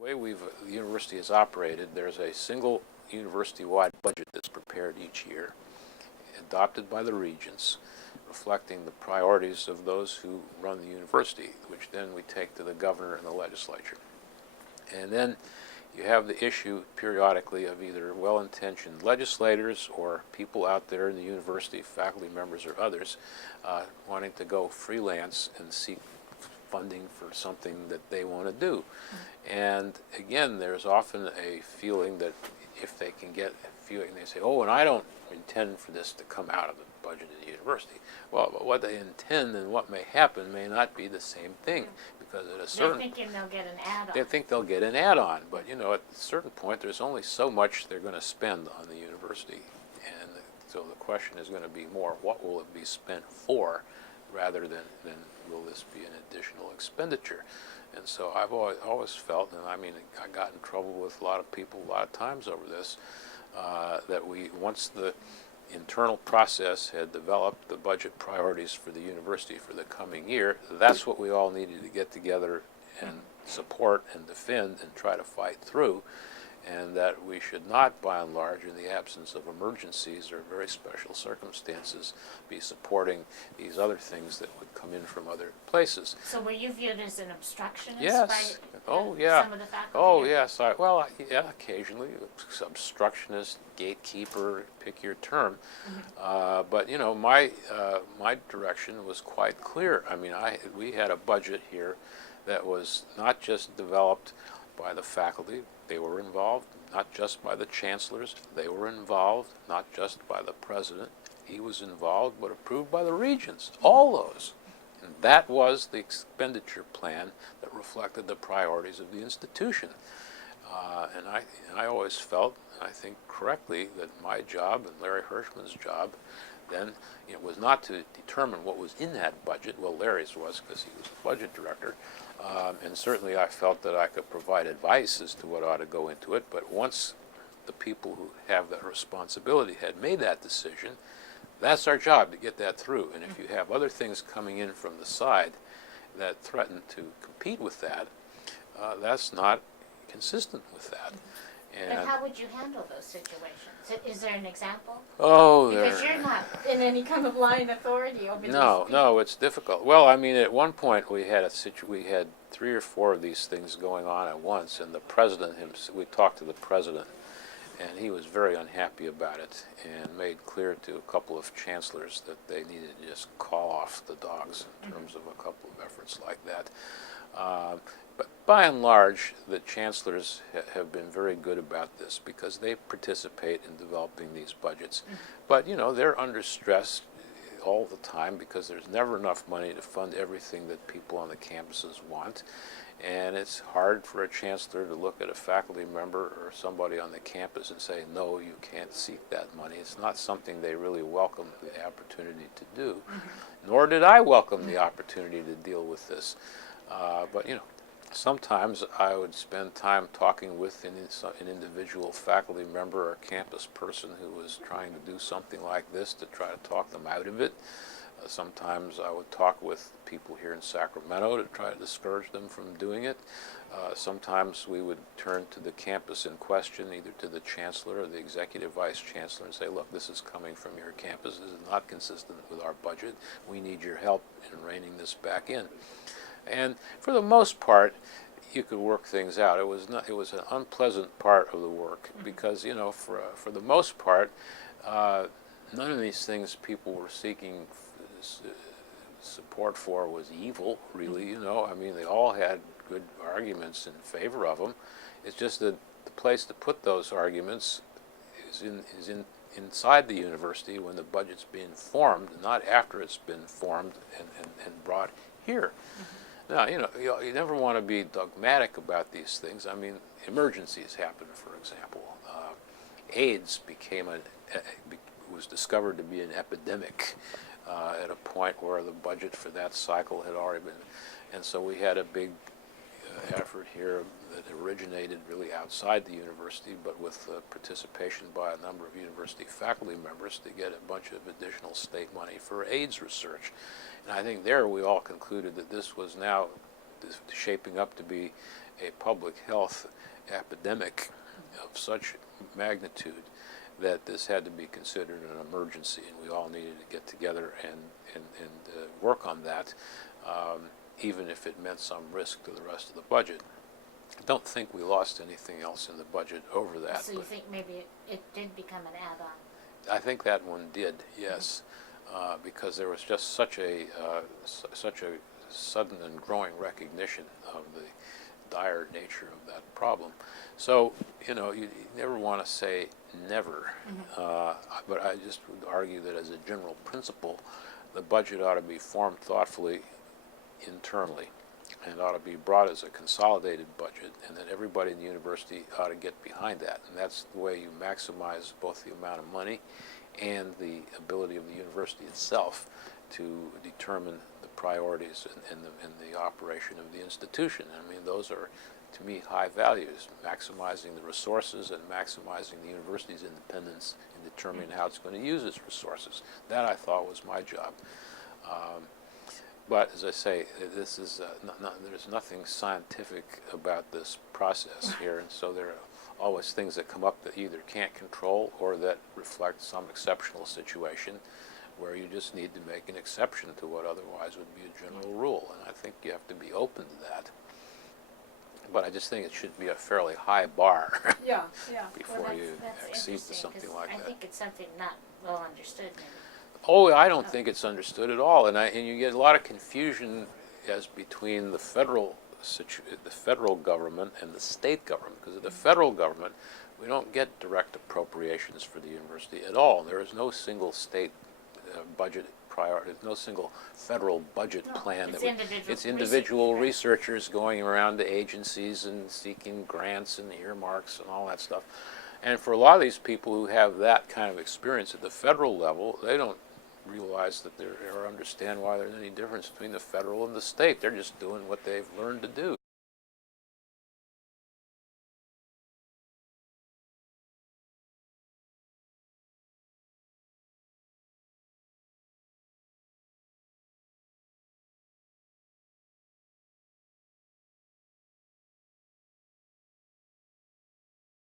The way the university has operated, there's a single university-wide budget that's prepared each year, adopted by the regents, reflecting the priorities of those who run the university, which then we take to the governor and the legislature. And then you have the issue periodically of either well-intentioned legislators or people out there in the university, faculty members or others, wanting to go freelance and seek funding for something that they want to do. And again, there's often a feeling that if they can get a feeling, they say, oh, and I don't intend for this to come out of the budget of the university. Well, but what they intend and what may happen may not be the same thing, because at a certain... They're thinking they'll get an add-on. They think they'll get an add-on, but you know, at a certain point, there's only so much they're going to spend on the university. And so the question is going to be more, what will it be spent for, rather than will this be an additional expenditure? And so I've always felt, and I mean, I got in trouble with a lot of people a lot of times over this, that once the internal process had developed the budget priorities for the university for the coming year, that's what we all needed to get together and support and defend and try to fight through, and that we should not, by and large, in the absence of emergencies or very special circumstances, be supporting these other things that would come in from other places. So were you viewed as an obstructionist Yes. by Oh, yeah. some of the faculty? Oh, yes. Yeah, occasionally, obstructionist, gatekeeper, pick your term. But you know, my direction was quite clear. I mean, we had a budget here that was not just developed by the faculty, they were involved, not just by the chancellors, they were involved, not just by the president, he was involved, but approved by the regents, all those. And that was the expenditure plan that reflected the priorities of the institution. And I always felt, and I think correctly, that my job and Larry Hirschman's job then was not to determine what was in that budget. Well, Larry's was, because he was the budget director. And certainly I felt that I could provide advice as to what ought to go into it. But once the people who have that responsibility had made that decision, that's our job, to get that through. And if you have other things coming in from the side that threaten to compete with that, that's not consistent with that. But how would you handle those situations? Is there an example? Oh, because you're not in any kind of line authority over these people. No, it's difficult. Well, I mean, at one point we had we had 3 or 4 of these things going on at once, and the president we talked to the president, and he was very unhappy about it, and made clear to a couple of chancellors that they needed to just call off the dogs in terms of a couple of efforts like that. But by and large, the chancellors have been very good about this, because they participate in developing these budgets. But you know, they're under stress all the time, because there's never enough money to fund everything that people on the campuses want. And it's hard for a chancellor to look at a faculty member or somebody on the campus and say, no, you can't seek that money. It's not something they really welcome the opportunity to do. Nor did I welcome the opportunity to deal with this. But you know, sometimes I would spend time talking with an individual faculty member or campus person who was trying to do something like this, to try to talk them out of it. Sometimes I would talk with people here in Sacramento to try to discourage them from doing it. Sometimes we would turn to the campus in question, either to the chancellor or the executive vice chancellor, and say, look, this is coming from your campus. This is not consistent with our budget. We need your help in reining this back in. And for the most part, you could work things out. It was an unpleasant part of the work, because you know, for the most part, none of these things people were seeking support for was evil, really. You know, I mean, they all had good arguments in favor of them. It's just that the place to put those arguments is inside the university when the budget's being formed, not after it's been formed and brought here. Now, you know, you never want to be dogmatic about these things. I mean, emergencies happen, for example. AIDS was discovered to be an epidemic at a point where the budget for that cycle had already been, and so we had a big effort here that originated really outside the university, but with participation by a number of university faculty members, to get a bunch of additional state money for AIDS research. And I think there we all concluded that this was now shaping up to be a public health epidemic of such magnitude that this had to be considered an emergency, and we all needed to get together and work on that, even if it meant some risk to the rest of the budget. I don't think we lost anything else in the budget over that. So you think maybe it did become an add-on? I think that one did, yes, because there was just such a sudden and growing recognition of the dire nature of that problem. So, you never want to say never, but I just would argue that as a general principle, the budget ought to be formed thoughtfully internally, and ought to be brought as a consolidated budget, and that everybody in the university ought to get behind that. And that's the way you maximize both the amount of money and the ability of the university itself to determine the priorities in the operation of the institution. I mean, those are, to me, high values: maximizing the resources and maximizing the university's independence in determining how it's going to use its resources. That, I thought, was my job. But as I say, this is there's nothing scientific about this process here, and so there are always things that come up that you either can't control or that reflect some exceptional situation where you just need to make an exception to what otherwise would be a general rule, and I think you have to be open to that. But I just think it should be a fairly high bar Yeah. before Well, you that's accede to interesting, something 'cause like I that. think it's something not well understood, maybe. Oh, I don't think it's understood at all, and you get a lot of confusion as between the federal government and the state government. Because of the federal government, we don't get direct appropriations for the university at all. There is no single state budget priority. There's no single federal budget plan. It's individual researchers going around to agencies and seeking grants and earmarks and all that stuff. And for a lot of these people who have that kind of experience at the federal level, they don't realize that or understand why there's any difference between the federal and the state. They're just doing what they've learned to do.